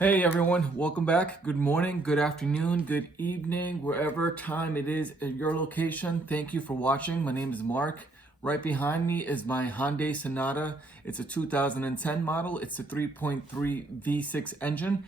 Hey everyone, welcome back. Good morning, good afternoon, good evening, wherever time it is at your location. Thank you for watching. My name is Mark. Right behind me is my Hyundai Sonata. It's a 2010 model. It's a 3.3 V6 engine.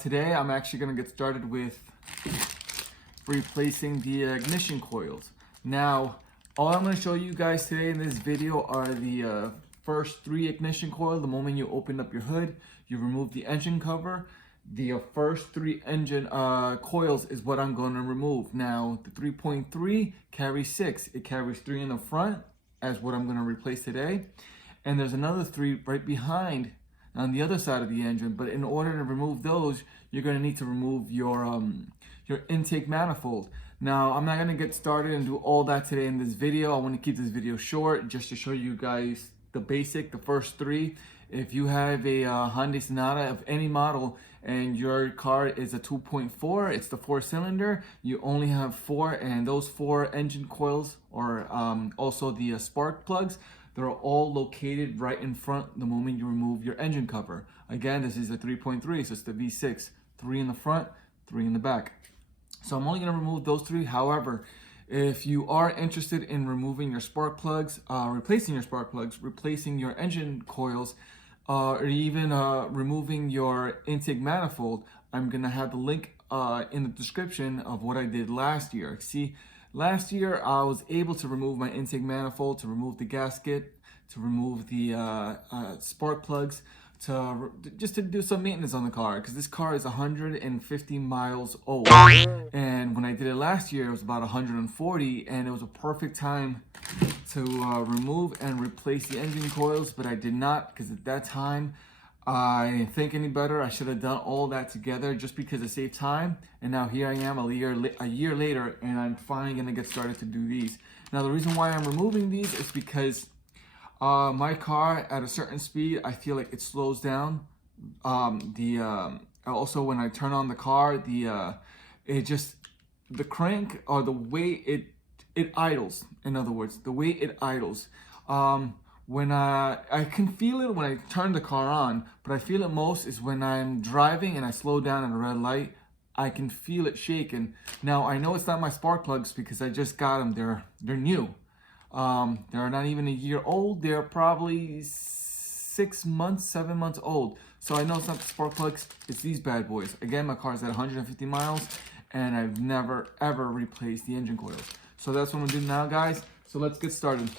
Today I'm actually going to get started with replacing the ignition coils. Now, all I'm going to show you guys today in this video are the first three ignition coils. The moment you open up your hood, you remove the engine cover. The first three engine coils is what I'm going to remove. Now, the 3.3 carries 6. It carries 3 in the front as what I'm going to replace today. And there's another 3 right behind on the other side of the engine. But in order to remove those, you're going to need to remove your intake manifold. Now, I'm not going to get started and do all that today in this video. I want to keep this video short just to show you guys the first 3. If you have a Hyundai Sonata of any model and your car is a 2.4, it's the 4-cylinder, you only have 4, and those 4 engine coils or also the spark plugs, they're all located right in front the moment you remove your engine cover. Again, this is a 3.3, so it's the V6. 3 in the front, 3 in the back. So I'm only going to remove those 3. However, if you are interested in removing your spark plugs, replacing your spark plugs, replacing your engine coils, or even removing your intake manifold, I'm going to have the link in the description of what I did last year. See, last year I was able to remove my intake manifold, to remove the gasket, to remove the spark plugs, just to do some maintenance on the car, because this car is 150 miles old, and when I did it last year it was about 140, and it was a perfect time to remove and replace the engine coils, but I did not, because at that time I didn't think any better. I should have done all that together just because it saved time, and now here I am a year later, and I'm finally going to get started to do these. Now the reason why I'm removing these is because my car at a certain speed, I feel like it slows down. Also when I turn on the car, the crank, or the way it idles. In other words, the way it idles. When I can feel it when I turn the car on, but I feel it most is when I'm driving and I slow down at a red light. I can feel it shaking. Now I know it's not my spark plugs because I just got them. They're new. They're not even a year old. They're probably 6 months, 7 months old. So I know it's not the spark plugs, it's these bad boys. Again, my car is at 150 miles and I've never ever replaced the engine coils. So that's what I'm gonna do now, guys. So let's get started.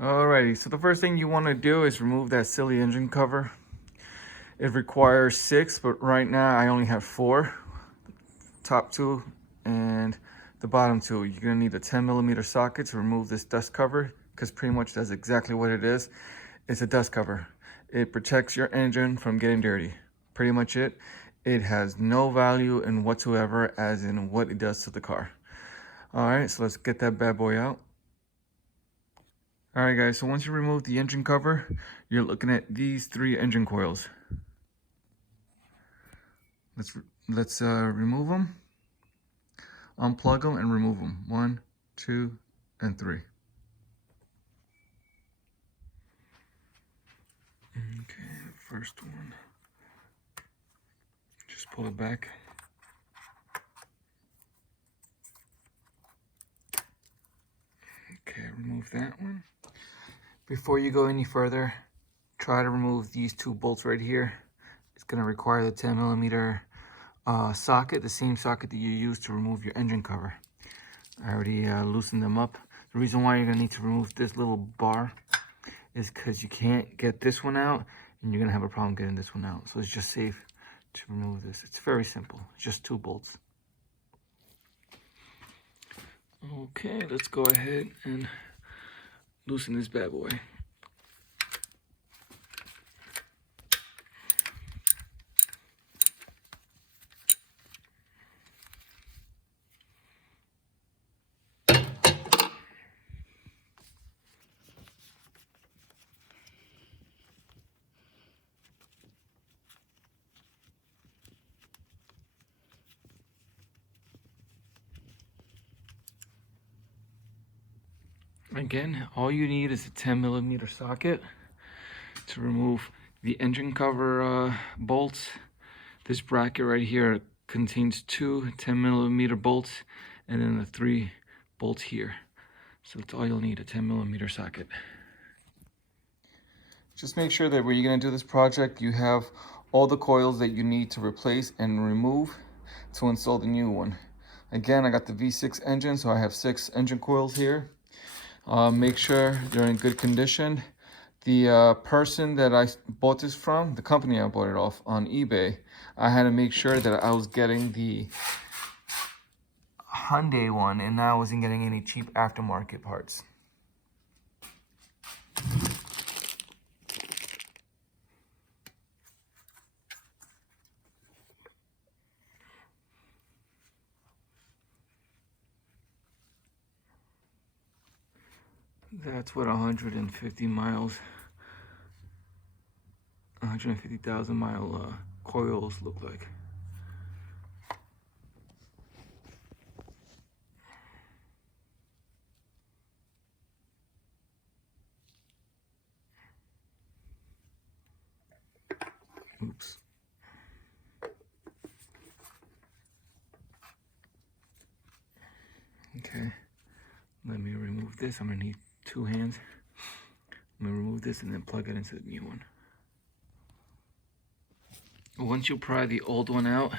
Alrighty, so the first thing you want to do is remove that silly engine cover. It requires 6, but right now I only have 4. Top 2 and the bottom 2. You're going to need a 10mm socket to remove this dust cover, because pretty much that's exactly what it is. It's a dust cover. It protects your engine from getting dirty. Pretty much it. It has no value in whatsoever as in what it does to the car. Alright, so let's get that bad boy out. Alright guys, so once you remove the engine cover, you're looking at these 3 engine coils. Let's remove them, unplug them, and remove them. 1, 2, and 3. Okay, first one. Just pull it back. Okay, remove that one. Before you go any further, try to remove these 2 bolts right here. It's going to require the 10mm socket, the same socket that you use to remove your engine cover. I already loosened them up. The reason why you're going to need to remove this little bar is because you can't get this one out, and you're going to have a problem getting this one out. So it's just safe to remove this. It's very simple. It's just 2 bolts. Okay, let's go ahead and loosen this bad boy. Again, all you need is a 10mm socket to remove the engine cover bolts. This bracket right here contains two 10mm bolts and then the 3 bolts here. So that's all you'll need, a 10mm socket. Just make sure that when you're going to do this project, you have all the coils that you need to replace and remove to install the new one. Again, I got the V6 engine, so I have 6 engine coils here. Make sure they're in good condition. The person that I bought this from, the company I bought it off on eBay, I had to make sure that I was getting the Hyundai one and I wasn't getting any cheap aftermarket parts. That's what 150 miles, 150,000 mile coils look like. Oops. Okay, let me remove this. I'm gonna need 2 hands. I'm gonna remove this and then plug it into the new one. Once you pry the old one out,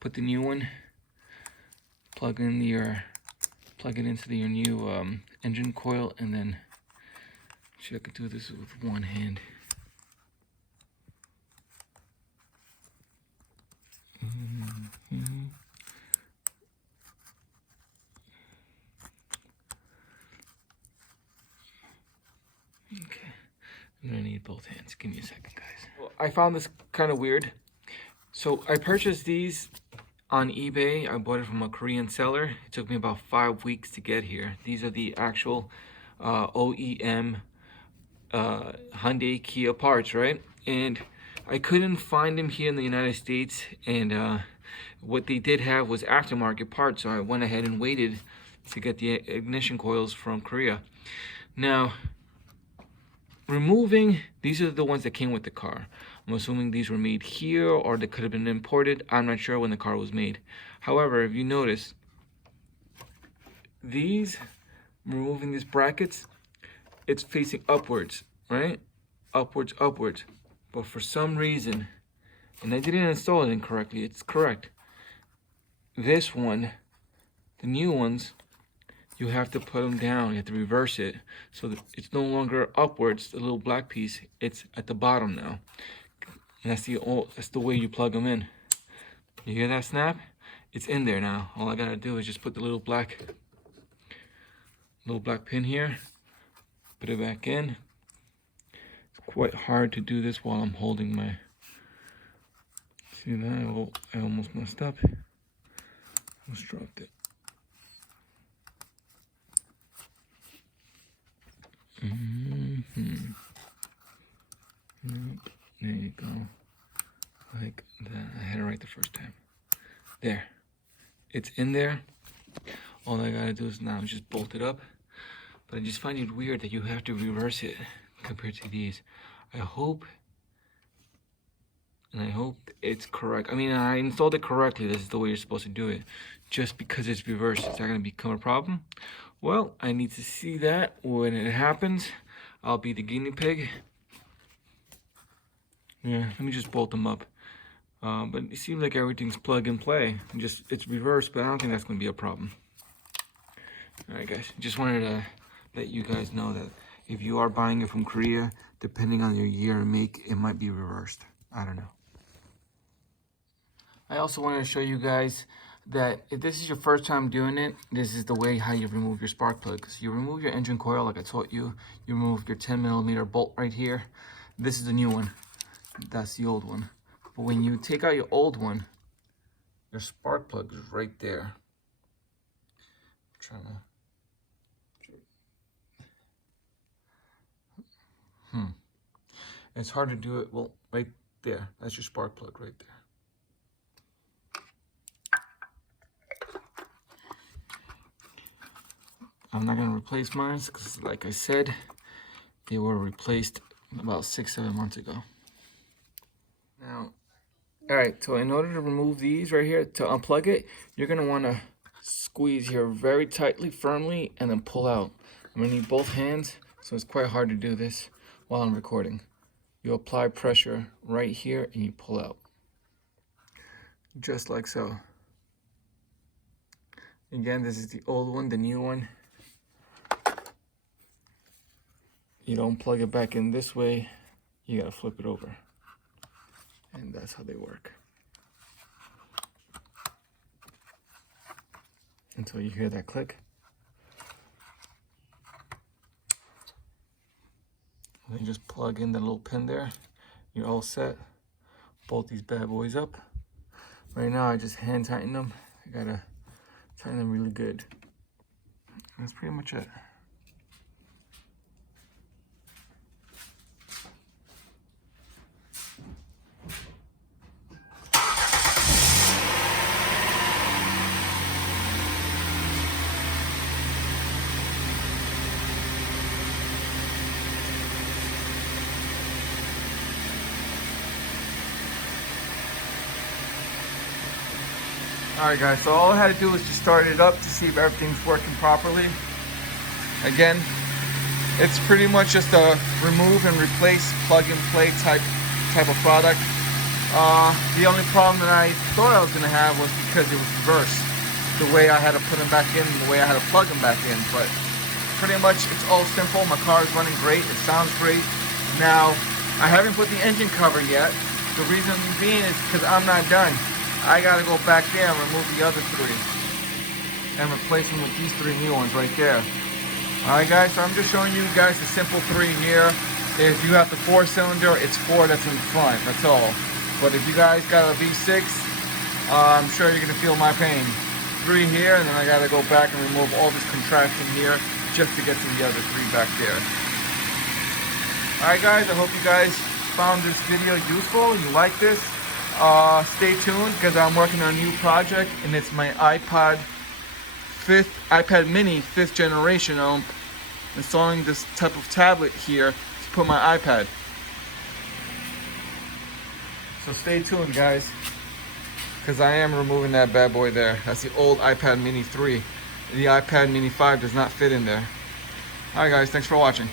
put the new one, plug it into your new engine coil, and then see, I can do this with one hand. Okay, I'm gonna need both hands. Give me a second, guys. Well, I found this kind of weird. So I purchased these on eBay. I bought it from a Korean seller. It took me about 5 weeks to get here. These are the actual OEM Hyundai Kia parts, right? And I couldn't find them here in the United States, and what they did have was aftermarket parts, so I went ahead and waited to get the ignition coils from Korea. Now, removing, these are the ones that came with the car. I'm assuming these were made here or they could have been imported. I'm not sure when the car was made. However, if you notice, these, removing these brackets, it's facing upwards, right? Upwards, upwards. But for some reason, and I didn't install it incorrectly, it's correct. This one, the new ones, you have to put them down, you have to reverse it. So that it's no longer upwards, the little black piece, it's at the bottom now. And that's the way you plug them in. You hear that snap? It's in there now. All I gotta do is just put the little black pin here, put it back in. It's quite hard to do this while I'm holding my, see that? I almost messed up. Almost dropped it. Nope. There you go. Like that. I had it right the first time. There. It's in there. All I gotta do is now just bolt it up. But I just find it weird that you have to reverse it compared to these. I hope it's correct. I mean, I installed it correctly. This is the way you're supposed to do it. Just because it's reversed, is that gonna become a problem? Well, I need to see that when it happens. I'll be the guinea pig. Yeah, let me just bolt them up. But it seems like everything's plug and play. It's reversed, but I don't think that's gonna be a problem. All right, guys, just wanted to let you guys know that if you are buying it from Korea, depending on your year and make, it might be reversed. I don't know. I also wanted to show you guys that if this is your first time doing it, this is the way how you remove your spark plug. So you remove your engine coil like I taught you. You remove your 10mm bolt right here. This is the new one. That's the old one. But when you take out your old one, your spark plug is right there. I'm trying to... It's hard to do it. Well, right there. That's your spark plug right there. I'm not gonna replace mine because, like I said, they were replaced about 6-7 months ago. Now, all right, so in order to remove these right here, to unplug it, you're gonna wanna squeeze here very tightly, firmly, and then pull out. I'm gonna need both hands, so it's quite hard to do this while I'm recording. You apply pressure right here and you pull out. Just like so. Again, this is the old one, the new one. You don't plug it back in this way, you gotta flip it over. And that's how they work. Until you hear that click. And then just plug in the little pin there. You're all set. Bolt these bad boys up. Right now I just hand tighten them. I gotta tighten them really good. That's pretty much it. Alright guys, so all I had to do was just start it up to see if everything's working properly. Again, it's pretty much just a remove and replace, plug and play type of product. The only problem that I thought I was going to have was because it was reversed. The way I had to put them back in and the way I had to plug them back in. But pretty much it's all simple. My car is running great. It sounds great. Now, I haven't put the engine cover yet. The reason being is because I'm not done. I gotta go back there and remove the other 3 and replace them with these 3 new ones right there. Alright guys, so I'm just showing you guys the simple 3 here. If you have the 4-cylinder, it's 4 that's in front, that's all. But if you guys got a V6, I'm sure you're gonna feel my pain. 3 here, and then I gotta go back and remove all this contraption here just to get to the other 3 back there. Alright guys, I hope you guys found this video useful. You like this. Stay tuned because I'm working on a new project, and it's my iPad mini 5th generation. I'm installing this type of tablet here to put my iPad. So stay tuned guys, because I am removing that bad boy there. That's the old iPad mini 3. The iPad mini 5 does not fit in there. Alright guys, thanks for watching.